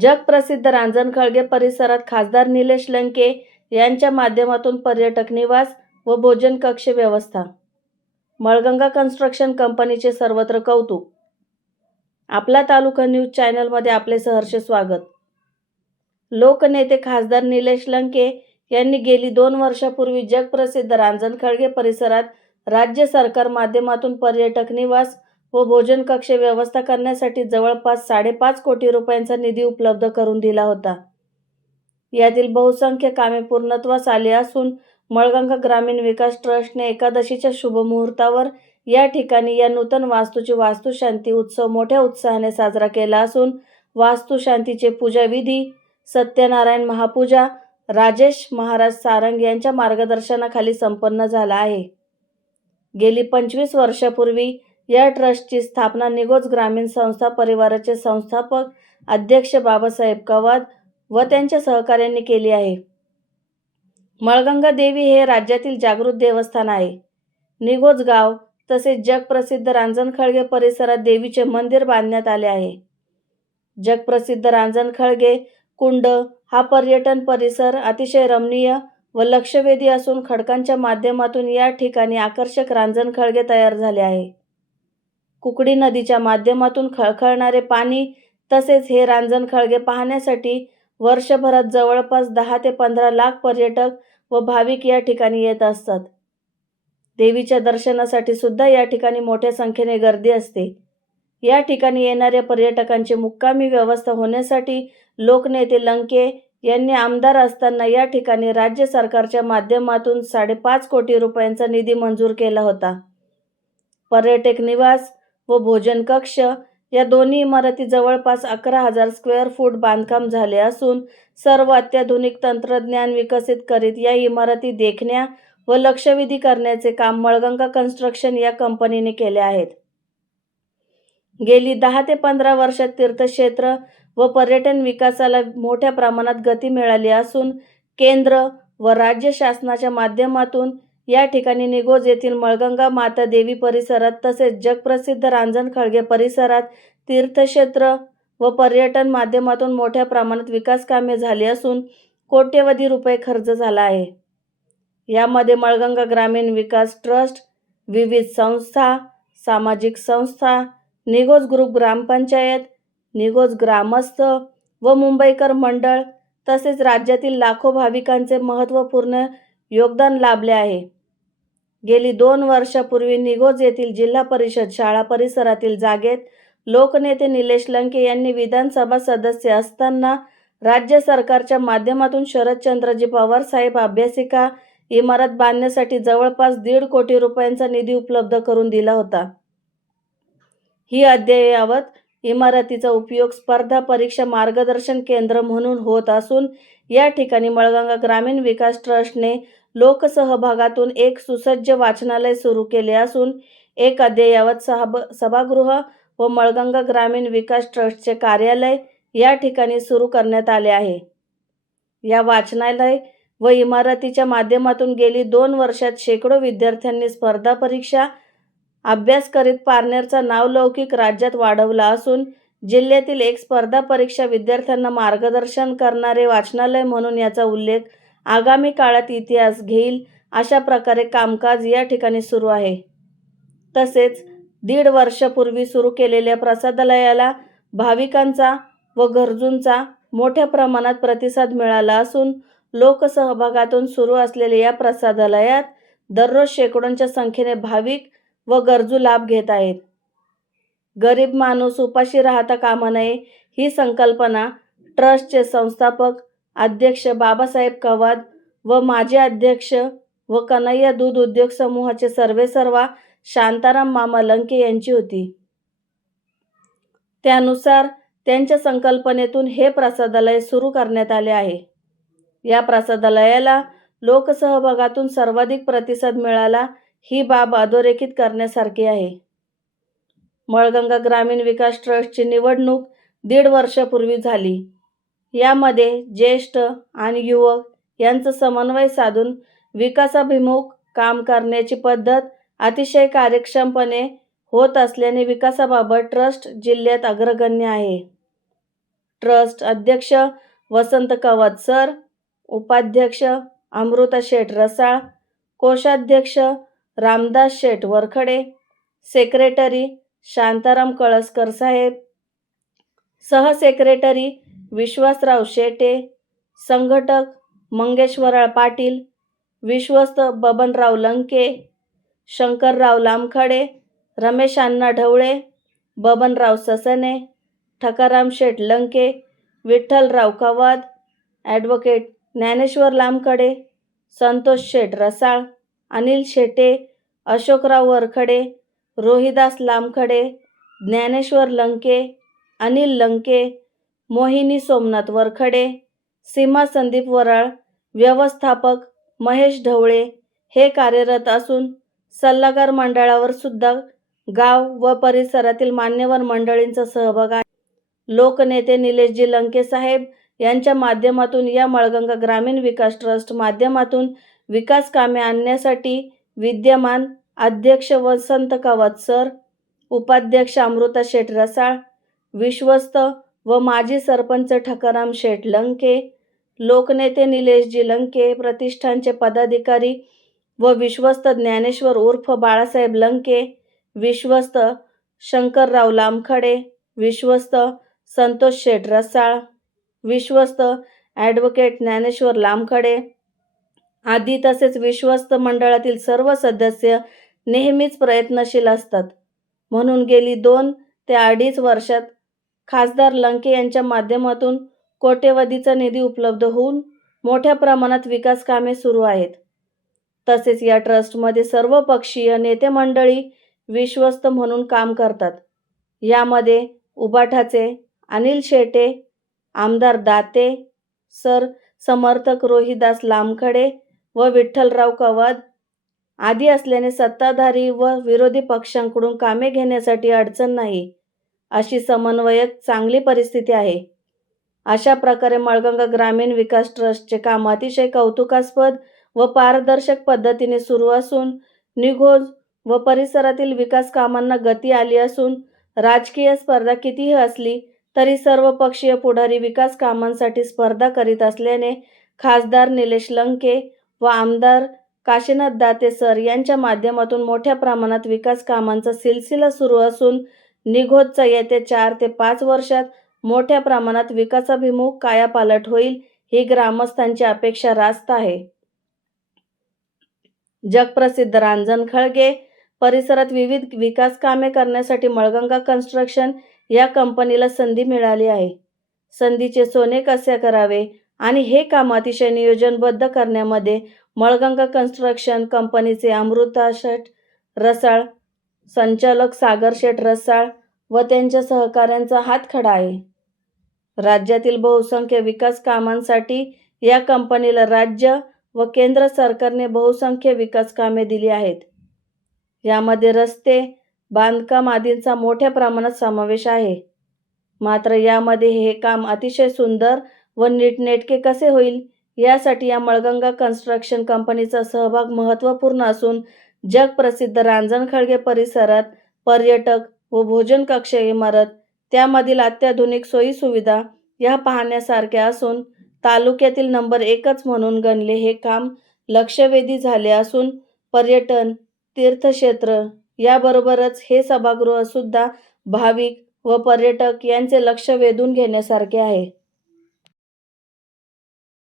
जगप्रसिद्ध रांजणखळगे परिसरात खासदार निलेश लंके यांच्या माध्यमातून पर्यटक निवास व भोजन कक्ष व्यवस्था. मळगंगा कन्स्ट्रक्शन कंपनीचे सर्वत्र कौतुक. आपला तालुका न्यूज चॅनलमध्ये आपले सहर्ष स्वागत. लोकनेते खासदार निलेश लंके यांनी गेली दोन वर्षापूर्वी जगप्रसिद्ध रांजणखळगे परिसरात राज्य सरकार माध्यमातून पर्यटक निवास व भोजन कक्ष व्यवस्था करण्यासाठी जवळपास साडेपाच कोटी रुपयांचा निधी उपलब्ध करून दिला होता. यातील बहुसंख्य कामे पूर्णत्वास आली असून मळगंगा ग्रामीण विकास ट्रस्टने एकादशीच्या शुभमुहूर्तावर या ठिकाणी या नूतन वास्तूची वास्तुशांती उत्सव मोठ्या उत्साहाने साजरा केला असून वास्तुशांतीचे पूजाविधी सत्यनारायण महापूजा राजेश महाराज सारंग यांच्या मार्गदर्शनाखाली संपन्न झाला आहे. गेली पंचवीस वर्षापूर्वी या ट्रस्टची स्थापना निगोज ग्रामीण संस्था परिवाराचे संस्थापक अध्यक्ष बाबासाहेब कवाद व त्यांच्या सहकार्यांनी केली आहे. मळगंगा देवी हे राज्यातील जागृत देवस्थान आहे. निगोज गाव तसेच जगप्रसिद्ध रांजणखळगे परिसरात देवीचे मंदिर बांधण्यात आले आहे. जगप्रसिद्ध रांजणखळगे कुंड हा पर्यटन परिसर अतिशय रमणीय व लक्षवेधी असून खडकांच्या माध्यमातून या ठिकाणी आकर्षक रांजणखळगे तयार झाले आहे. कुकडी नदीच्या माध्यमातून खळखळणारे पाणी तसेच हे रांजणखळगे पाहण्यासाठी वर्षभरात जवळपास दहा ते पंधरा लाख पर्यटक व भाविक या ठिकाणी येत असतात. देवीच्या दर्शनासाठी सुद्धा या ठिकाणी मोठ्या संख्येने गर्दी असते. या ठिकाणी येणाऱ्या पर्यटकांची मुक्कामी व्यवस्था होण्यासाठी लोकनेते लंके यांनी आमदार असताना या ठिकाणी राज्य सरकारच्या माध्यमातून साडेपाच कोटी रुपयांचा निधी मंजूर केला होता. पर्यटक निवास व भोजन कक्ष या दोन्ही इमारती जवळपास अकरा हजार स्क्वेअर फूट बांधकाम झाले असून सर्व अत्याधुनिक तंत्रज्ञान विकसित करीत या इमारती देखण्या व लक्षवेधी करण्याचे काम मळगंगा कन्स्ट्रक्शन या कंपनीने केले आहेत. गेली दहा ते पंधरा वर्षात तीर्थक्षेत्र व पर्यटन विकासाला मोठ्या प्रमाणात गती मिळाली असून केंद्र व राज्य शासनाच्या माध्यमातून या ठिकाणी निगोज येथील मळगंगा माता देवी परिसरात तसेच जगप्रसिद्ध रांजणखळगे परिसरात तीर्थक्षेत्र व पर्यटन माध्यमातून मोठ्या प्रमाणात विकास कामे झाली असून कोट्यवधी रुपये खर्च झाला आहे. यामध्ये मळगंगा ग्रामीण विकास ट्रस्ट विविध संस्था सामाजिक संस्था निगोज ग्रुप ग्रामपंचायत निगोज ग्रामस्थ व मुंबईकर मंडळ तसेच राज्यातील लाखो भाविकांचे महत्त्वपूर्ण योगदान लाभले आहे. गेली दोन वर्षापूर्वी निगोज येथील जिल्हा परिषद शाळा परिसरातील जागेत लोकनेते निलेश लंके यांनी विधानसभा सदस्य असताना राज्य सरकारच्या माध्यमातून शरदचंद्रजी पवार साहेब अभ्यासिका इमारत बांधण्यासाठी जवळपास दीड कोटी रुपयांचा निधी उपलब्ध करून दिला होता. ही अद्ययावत इमारतीचा उपयोग स्पर्धा परीक्षा मार्गदर्शन केंद्र म्हणून होत असून या ठिकाणी मळगंगा ग्रामीण विकास ट्रस्टने लोकसहभागातून एक सुसज्ज वाचनालय सुरू केले असून एक अद्ययावत सहाब सभागृह व मळगंगा ग्रामीण विकास ट्रस्टचे कार्यालय या ठिकाणी सुरू करण्यात आले आहे. या वाचनालय व इमारतीच्या माध्यमातून गेली दोन वर्षात शेकडो विद्यार्थ्यांनी स्पर्धा परीक्षा अभ्यास करीत पारनेरचा नावलौकिक राज्यात वाढवला असून जिल्ह्यातील एक स्पर्धा परीक्षा विद्यार्थ्यांना मार्गदर्शन करणारे वाचनालय म्हणून याचा उल्लेख आगामी काळात इतिहास घेईल अशा प्रकारे कामकाज या ठिकाणी सुरू आहे. तसेच दीड वर्षापूर्वी सुरू केलेल्या प्रसादालयाला भाविकांचा व गरजूंचा मोठ्या प्रमाणात प्रतिसाद मिळाला असून लोकसहभागातून सुरू असलेल्या या प्रसादालयात दररोज शेकडोंच्या संख्येने भाविक व गरजू लाभ घेत आहेत. गरीब माणूस उपाशी राहता कामा नये ही संकल्पना ट्रस्टचे संस्थापक अध्यक्ष बाबासाहेब कवाद व माजी अध्यक्ष व कन्हैया दूध उद्योग समूहाचे सर्वेसर्वा शांताराम मामा लंके यांची होती. त्यानुसार त्यांच्या संकल्पनेतून हे प्रसादालय सुरू करण्यात आले आहे. या प्रसादालयाला लोकसहभागातून सर्वाधिक प्रतिसाद मिळाला ही बाब अधोरेखित करण्यासारखी आहे. मळगंगा ग्रामीण विकास ट्रस्टची निवडणूक दीड वर्षापूर्वी झाली. यामध्ये ज्येष्ठ आणि युवक यांचा समन्वय साधून विकासाभिमुख काम करण्याची पद्धत अतिशय कार्यक्षमपणे होत असल्याने विकासाबाबत ट्रस्ट जिल्ह्यात अग्रगण्य आहे. ट्रस्ट अध्यक्ष वसंत कवत सर उपाध्यक्ष अमृता शेठ रसाळ कोषाध्यक्ष रामदास शेठ वरखडे सेक्रेटरी शांताराम कळसकर साहेब सहसेक्रेटरी विश्वासराव शेटे संघटक मंगेश्वराळ पाटील विश्वस्त बबनराव लंके शंकरराव लामखडे रमेश अण्णा ढवळे बबनराव ससने ठकाराम शेठ लंके विठ्ठलराव कवाद ॲडव्होकेट ज्ञानेश्वर लामखडे संतोष शेठ रसाळ अनिल शेटे अशोकराव वरखडे रोहिदास लामखडे ज्ञानेश्वर लंके अनिल लंके मोहिनी सोमनाथ वरखडे सीमा संदीप वराळ व्यवस्थापक महेश ढवळे हे कार्यरत असून सल्लागार मंडळावर सुद्धा गाव व परिसरातील मान्यवर मंडळींचा सहभाग आहे. लोकनेते निलेशजी लंके साहेब यांच्या माध्यमातून या मळगंगा ग्रामीण विकास ट्रस्ट माध्यमातून विकास कामे आणण्यासाठी विद्यमान अध्यक्ष वसंत कावत सर उपाध्यक्ष अमृता शेठ रसाळ विश्वस्त व माजी सरपंच ठकाराम शेठ लंके लोकनेते निलेशजी लंके प्रतिष्ठानचे पदाधिकारी व विश्वस्त ज्ञानेश्वर उर्फ बाळासाहेब लंके विश्वस्त शंकरराव लामखडे विश्वस्त संतोष शेठ रसाळ विश्वस्त ॲडव्होकेट ज्ञानेश्वर लामखडे आदी तसेच विश्वस्त मंडळातील सर्व सदस्य नेहमीच प्रयत्नशील असतात. म्हणून गेली दोन ते अडीच वर्षात खासदार लंके यांच्या माध्यमातून कोट्यवधीचा निधी उपलब्ध होऊन मोठ्या प्रमाणात विकास कामे सुरू आहेत. तसेच या ट्रस्टमध्ये सर्व पक्षीय नेते मंडळी विश्वस्त म्हणून काम करतात. यामध्ये उबाठाचे अनिल शेटे आमदार दाते सर समर्थक रोहिदास लामखडे व विठ्ठलराव कवाद आदी असल्याने सत्ताधारी व विरोधी पक्षांकडून कामे घेण्यासाठी अडचण नाही. अशी समन्वयक चांगली परिस्थिती आहे. अशा प्रकारे मळगंगा ग्रामीण विकास ट्रस्टचे काम अतिशय कौतुकास्पद व पारदर्शक पद्धतीने सुरू असून निघोज व परिसरातील विकास कामांना गती आली असून राजकीय स्पर्धा कितीही असली तरी सर्व पक्षीय पुढारी विकास कामांसाठी स्पर्धा करीत असल्याने खासदार निलेश लंके व आमदार काशीनाथ दाते सर यांच्या माध्यमातून मोठ्या प्रमाणात विकास कामांचा सिलसिला सुरू असून निघोजचा येत्या चार ते पाच वर्षात मोठ्या प्रमाणात विकासाभिमुख कायापालट होईल ही ग्रामस्थांची अपेक्षा रास्त आहे. जगप्रसिद्ध रांजण खळगे परिसरात विविध विकास कामे करण्यासाठी मळगंगा कन्स्ट्रक्शन या कंपनीला संधी मिळाली आहे. संधीचे सोने कसे करावे आणि हे काम अतिशय नियोजनबद्ध करण्यामध्ये मळगंगा कन्स्ट्रक्शन कंपनीचे अमृता रसाळ संचालक सागर शेठ रसाळ व त्यांच्या सहकाऱ्यांचा हातखडा आहे. राज्यातील बहुसंख्य विकास कामांसाठी या कंपनीला राज्य व केंद्र सरकारने बहुसंख्य विकास कामे दिली आहेत. यामध्ये रस्ते बांधकाम आदींचा मोठ्या प्रमाणात समावेश आहे. मात्र यामध्ये हे काम अतिशय सुंदर व नीटनेटके कसे होईल यासाठी या मळगंगा कन्स्ट्रक्शन कंपनीचा सहभाग महत्त्वपूर्ण असून जगप्रसिद्ध रांजणखळगे परिसरात पर्यटक व भोजन कक्ष इमारत त्यामधील अत्याधुनिक सोयीसुविधा या पाहण्यासारख्या असून तालुक्यातील नंबर एकच म्हणून गणले हे काम लक्षवेधी झाले असून पर्यटन तीर्थक्षेत्र याबरोबरच हे सभागृहसुद्धा भाविक व पर्यटक यांचे लक्ष वेधून घेण्यासारखे आहे.